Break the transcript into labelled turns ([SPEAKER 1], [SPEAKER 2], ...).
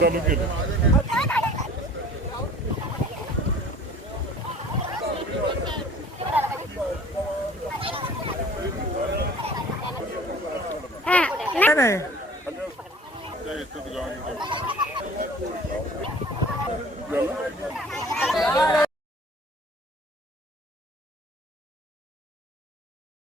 [SPEAKER 1] চালু কেন Hey. ఎత్తుగా ఉంది